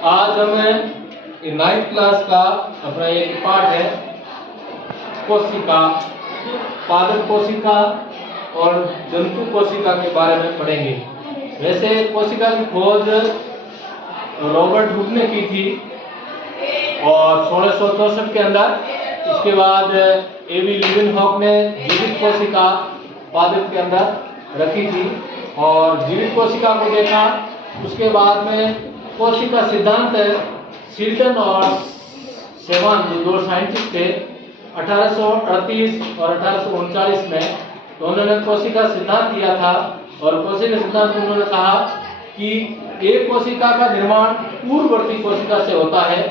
आज हमें 9th class का अपना एक पार्ट है कोशिका, पादप कोशिका और जंतु कोशिका के बारे में पढ़ेंगे। वैसे कोशिका की खोज रॉबर्ट हुक ने की थी और 1664 के अंदर। इसके बाद एवी लीवेनहॉक ने जीवित कोशिका पादप के अंदर रखी थी और जीवित कोशिका को देखा। उसके बाद में कोशिका सिद्धांत शिल्टन और सेवान जो दो साइंटिस्ट थे 1838 और 1839 में, तो उन्होंने कोशिका सिद्धांत दिया था। और कोशिका सिद्धांत में उन्होंने कहा कि एक कोशिका का निर्माण पूर्ववर्ती कोशिका से होता है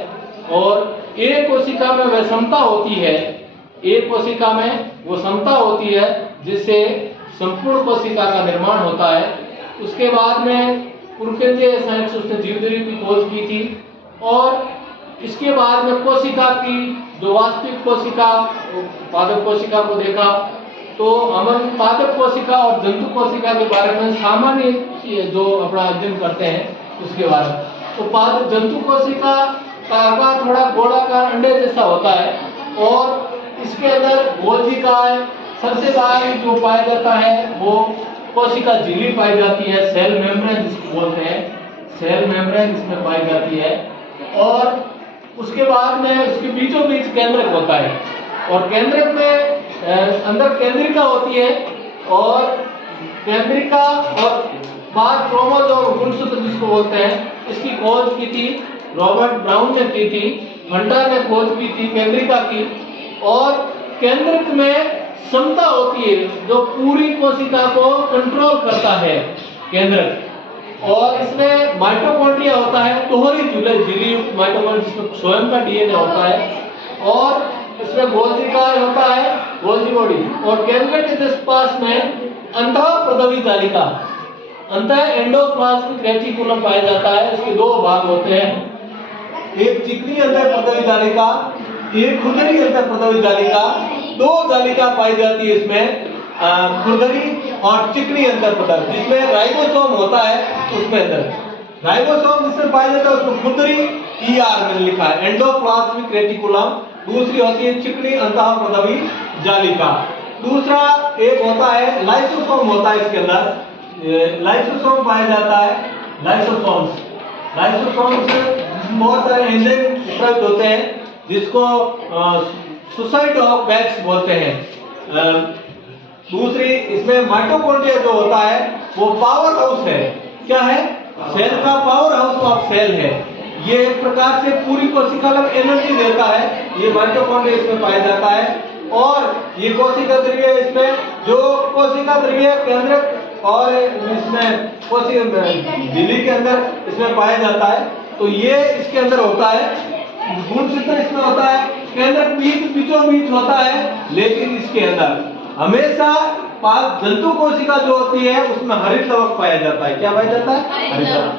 और एक कोशिका में वह समता होती है, एक कोशिका में वो समता होती है जिससे संपूर्ण कोशिका का निर्माण होता है। उसके बाद में पुरकेंद्रीय साइंटिस्ट ने जीवदरी की खोज की थी और इसके बाद में कोशिका की जो वास्तविक कोशिका पादप कोशिका को देखा। तो हम पादप कोशिका और जंतु कोशिका के बारे में सामान्य जो अपना अध्ययन करते हैं उसके बारे में। तो पादप जंतु कोशिका का आकार थोड़ा गोलाकार अंडे जैसा होता है और इसके अंदर कोशिकाएं सबसे बाहर जो पाया जाता है वो कोशिका झिल्ली पाई जाती है, सेल मेम्ब्रेन जिसको बोलते हैं, सेल मेम्ब्रेन इसमें पाई जाती है। और उसके बाद में उसके बीचों बीच केंद्रक होता है और केंद्रक में अंदर केंद्रिका होती है और केंद्रिका और बाद क्रोमोसोम गुणसूत्र जिसको बोलते हैं, इसकी खोज की थी रॉबर्ट ब्राउन ने की थी। हंटर ने खोज की थी केंद्रिका की। और केंद्रक में समता होती है जो पूरी कोशिका को कंट्रोल करता है केंद्रक। और इसमें माइटोकॉन्ड्रिया होता है, दोहरी झिल्ली युक्त माइटोकॉन्ड्रिया जिसमें स्वयं का डीएनए होता है और इसमें गोल्जी कार्य होता है, गोल्जी बॉडी। और केंद्रक के जिस पास में अंतःप्रदवी तालिका, अंतः एंडोप्लाज्मिक रेटिकुलम पाया जाता है। इसके दो भाग होते हैं, एक चिकनी अंतःप्रदवी तालिका, एक खुरदरी अंतःप्रदवी तालिका। दो तालिका पाई जाती है इसमें, खुरदरी और चिकनी अंतःप्रदवी, जिसमें राइबोसोम होता है उसमें अंदर राइबोसोम जिसमें पाया जाता है उसमें खुरदरी ईआर में लिखा है एंडोप्लाज्मिक रेटिकुलम। दूसरी होती है चिकनी अंतःप्रदवी जालिका। दूसरा एक होता है लाइसोसोम होता है, इसके अंदर लाइसोसोम पाया जाता है। लाइसोसोम्स बहुत सारे एंजाइम उपलब्ध होते हैं जिसको सुसाइड ऑफ बैक्स बोलते हैं। दूसरी इसमें माइटोकॉन्ड्रिया जो होता है वो पावर हाउस है। क्या है? सेल का पावर हाउस ऑफ सेल है। ये एक प्रकार से पूरी कोशिका में एनर्जी देता है। ये माइटोकॉन्ड्रिया इसमें पाया जाता है। और ये कोशिका द्रव्य, इसमें जो कोशिका द्रव्य केंद्रक और इसमें कोशिका झिल्ली के अंदर इसमें पाया जाता है। तो ये इसके अंदर होता है। गुणसूत्र इसमें होता है, केंद्रक बीचों बीच होता है, लेकिन इसके अंदर हमेशा जंतु कोशिका जो होती है उसमें हरित लवक पाया जाता है। क्या पाया जाता है?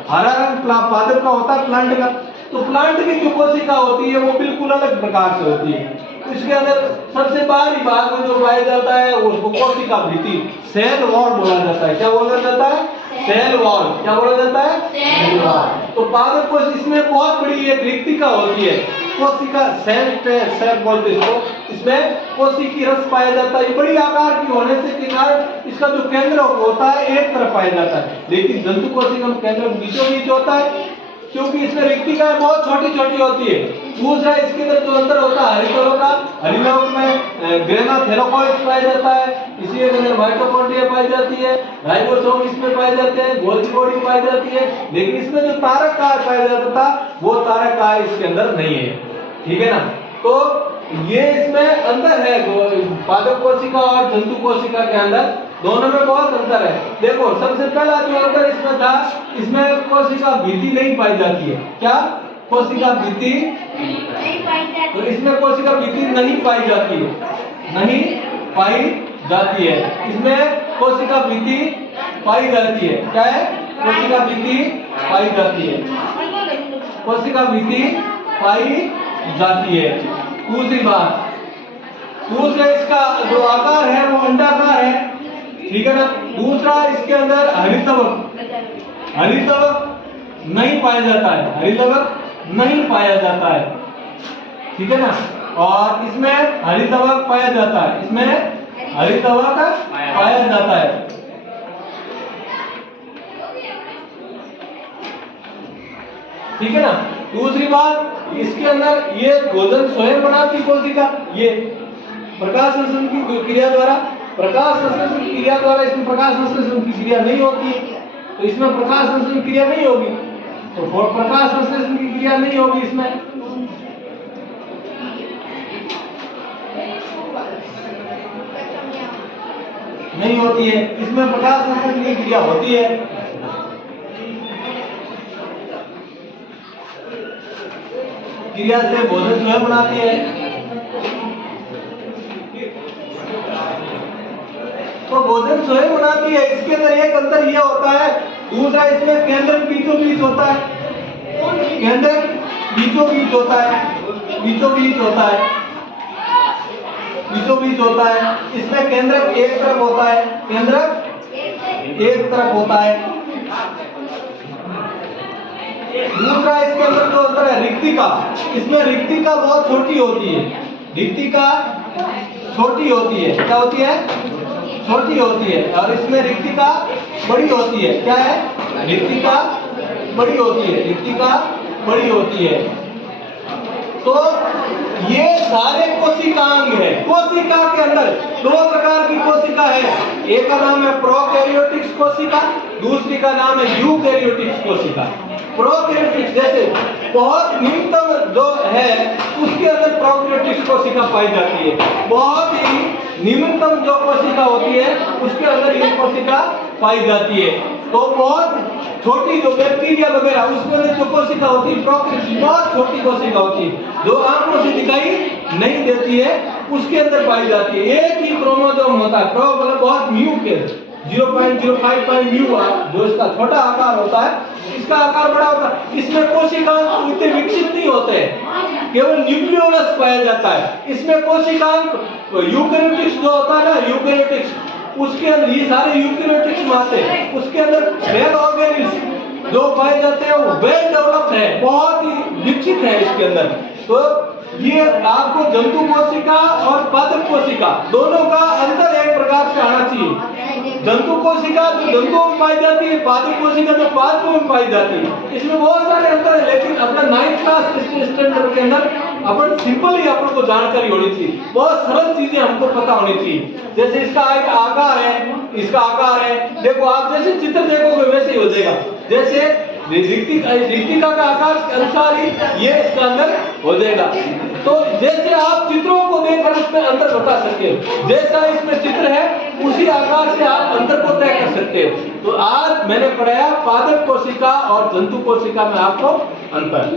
हरा रंग पादप का होता है, प्लांट का। तो प्लांट की जो कोशिका होती है वो बिल्कुल अलग प्रकार से होती है। इसके अंदर सबसे बाहरी भाग में जो पाया जाता है उसको कोशिका भित्ति, सेल वॉल बोला जाता है। क्या बोला जाता है? Cell wall. क्या बोला जाता है? Cell wall. तो पादप कोशिका इसमें बहुत बड़ी एक रिक्तिका होती है, कोशिका सेल बोलते हैं इसको। इसमें कोशिकी रस पाया जाता है। बड़ी आकार की होने से कारण इसका जो केंद्र होता है एक तरफ पाया जाता है, लेकिन जंतु कोशिका में केंद्र बीचों बीच होता है क्योंकि इसमें रिक्तिकाएं बहुत छोटी छोटी होती है। दूसरा इसके अंदर जो अंदर होता है हरितलवक का, हरितलवक में ग्रेना थेरोकोइड्स पाया जाता है, इसी के अंदर माइटोकॉन्ड्रिया पाई जाती है, राइबोसोम इसमें पाए जाते हैं, गोल्जी बॉडी पाई जाती है। लेकिन इसमें जो तारक कार्य पाया जाता था वो तारक कार्य इसके अंदर नहीं है। ठीक है ना? तो ये इसमें अंतर है पादप कोशिका और जंतु कोशिका के अंदर, दोनों में बहुत अंतर है। देखो सबसे पहला जो अंतर इसमें था, इसमें कोशिका भित्ति नहीं पाई जाती है। क्या? कोशिका भित्ति तो इसमें कोशिका भित्ति नहीं पाई जाती है, नहीं पाई जाती है। इसमें कोशिका भित्ति पाई जाती है। क्या है? कोशिका भित्ति पाई जाती है, कोशिका भित्ति पाई जाती है। दूसरी बात, दूसरा इसका जो आकार है वो अंडाकार है। ठीक है ना? दूसरा इसके अंदर हरितलवक नहीं पाया जाता है, हरितलवक नहीं पाया जाता है, ठीक है ना। और इसमें हरितवाहक पाया जाता है, इसमें हरितवाहक पाया जाता है। ठीक है ना। दूसरी बात, इसके अंदर ये भोजन स्वयं बनाती कोशिका, ये प्रकाश संश्लेषण की क्रिया द्वारा, प्रकाश संश्लेषण की क्रिया द्वारा इसमें प्रकाश संश्लेषण की क्रिया नहीं होती है, तो इसमें प्रकाश संश्लेषण क्रिया नहीं होगी, तो प्रकाश संश्लेषण की क्रिया नहीं होगी इसमें। नहीं होती है, इसमें प्रकाश संश्लेषण की क्रिया होती है। क्रिया से भोजन स्वयं बनाती है। तो भोजन स्वयं बनाती है, इसके अंदर एक अंतर यह होता है, दूसरा इसमें केंद्रक बीचों बीच होता है, केंद्रक बीचों बीच होता है, बीचों बीच होता है, बीचों बीच होता है। इसमें केंद्रक एक तरफ होता है, केंद्रक एक तरफ होता है। दूसरा इसके अंदर जो अंतर है रिक्तिका, इसमें रिक्तिका बहुत छोटी होती है, रिक्तिका छोटी होती है, क्या होती है, छोटी होती है, और इसमें रिक्तिका बड़ी होती है। क्या है, रिक्तिका बड़ी होती है, रिक्तिका बड़ी होती है। तो ये सारे कोशिकांग है। कोशिका के अंदर दो प्रकार की कोशिका है, एक का नाम है प्रोकैरियोटिक्स कोशिका, दूसरी का नाम है यूकैरियोटिक्स कोशिका। प्रोकैरियोटिक्स जैसे बहुत न्यूनतम जो है उसके अंदर प्रोकैरियोटिक्स कोशिका पाई जाती है, बहुत ही न्यूनतम जो कोशिका होती है उसके अंदर ये कोशिका पाई जाती है। तो बहुत छोटी जो बैक्टीरिया वगैरह उसके अंदर जो कोशिका होती है प्रोकैरियोटिक्स बहुत छोटी कोशिका होती है, जो आंखों से दिखाई नहीं देती है, उसके अंदर पाई जाती है। एक ही क्रोमोसोम होता है, प्रो मतलब बहुत म्यू के 0.05 म्यू जो इसका छोटा आकार होता है, इसका आकार बड़ा होता है। इसमें कोशिकांग इतने विकसित नहीं होते हैं, केवल न्यूक्लियोलस पाया जाता है। इसमें कोशिकांग यूकैरियोटिक्स जो होता है ना, यूकैरियोटिक्स उसके अंदर ये सारे यूकैरियोटिक्स में आते हैं, उसके अंदर सेल ऑर्गेनिल्स जो पाए जाते हैं वो वेल डेवलप्ड है, बहुत ही विकसित है इसके अंदर। तो ये आपको जंतु कोशिका और पादप कोशिका दोनों का अंतर एक प्रकार से आना चाहिए। जंतु कोशिका जो जंतुओं में पाई जाती है, पादप कोशिका जो पादपों में पाई जाती है, इसमें बहुत सारे अंतर है। लेकिन अपना 9th क्लास स्टैंडर्ड के अंदर अपन सिंपल ही अपन को जानकारी होनी चाहिए, बहुत सरल चीजें हमको पता होनी चाहिए। जैसे इसका एक आकार है, इसका आकार है, देखो आप जैसे चित्र देखोगे वैसे ही हो जाएगा। जैसे रिक्तिका का आकार के अनुसार ही ये इसका अंदर हो जाएगा। तो जैसे आप चित्रों को देखकर उसमें अंतर बता सकते हो, जैसा इसमें चित्र है उसी आकार से आप अंतर को तय कर सकते हो। तो आज मैंने पढ़ाया पादप कोशिका और जंतु कोशिका में आपको अंतर।